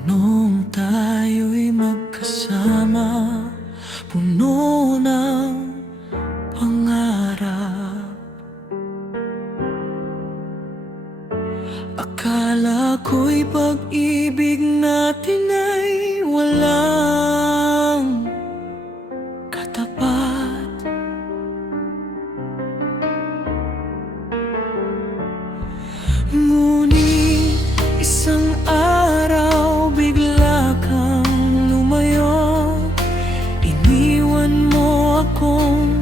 Nung tayo'y magkasama, puno ng pangarap. Akala ko'y pag-ibig natin ay walang katapat. Ngunit isang araw bigla kang lumayo, iniwan mo akong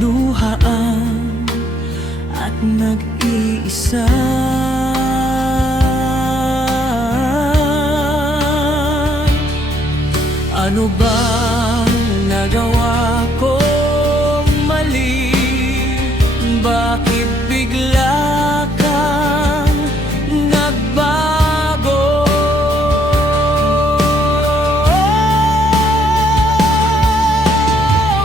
luhaan at nag-iisa. Ano bang nagawa kong mali? Bakit bigla kang nagbago?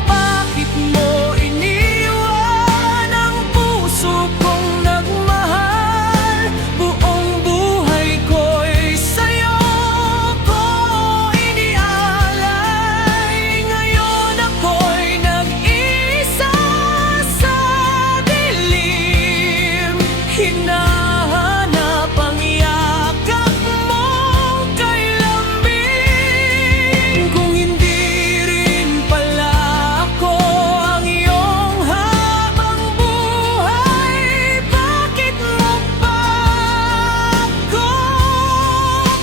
Bakit mo iniwan ang puso kong nagmahal? Buong buhay ko'y sa'yo ko inialay. Ngayon ako'y nag-isa sa dilim, hinahanap ang yakap mong kay lambing. Kung hindi rin pala ako ang iyong habang buhay, bakit mo pa ako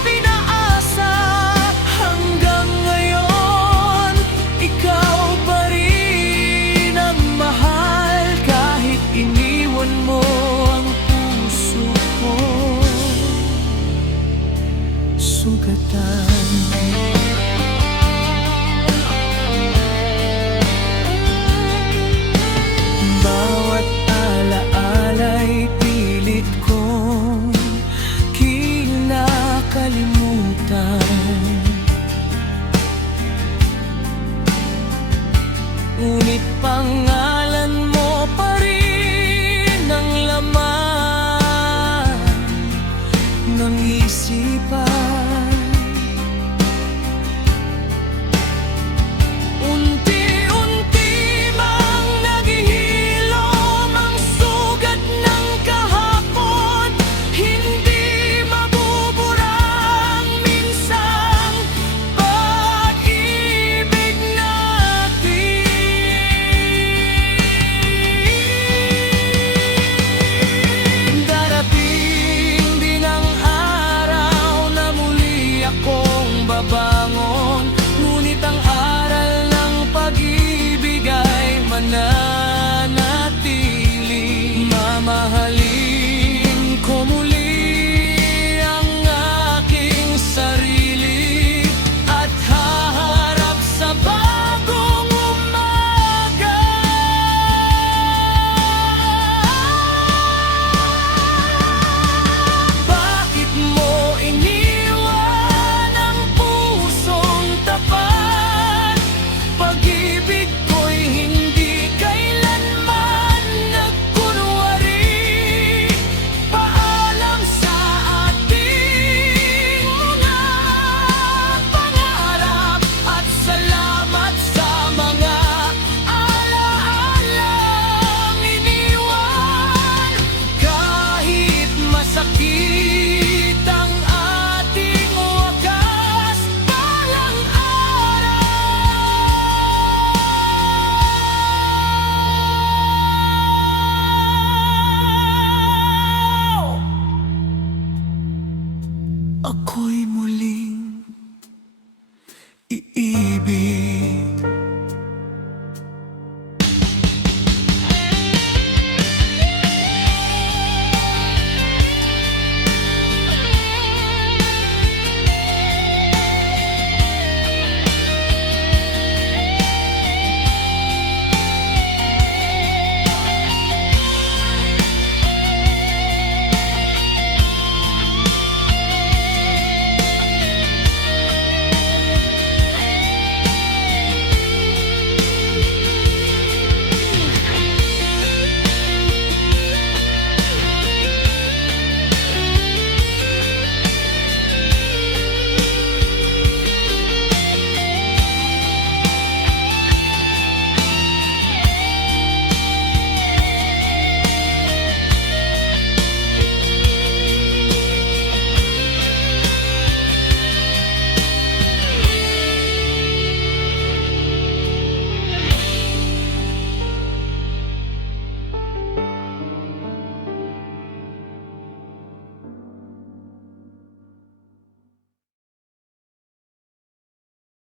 pinaasa? Hanggang ngayon, ikaw pa rin ang mahal, kahit iniwan mo ang puso ko sugatan. Bawat alaala'y pilit kong kinakalimutan, ngunit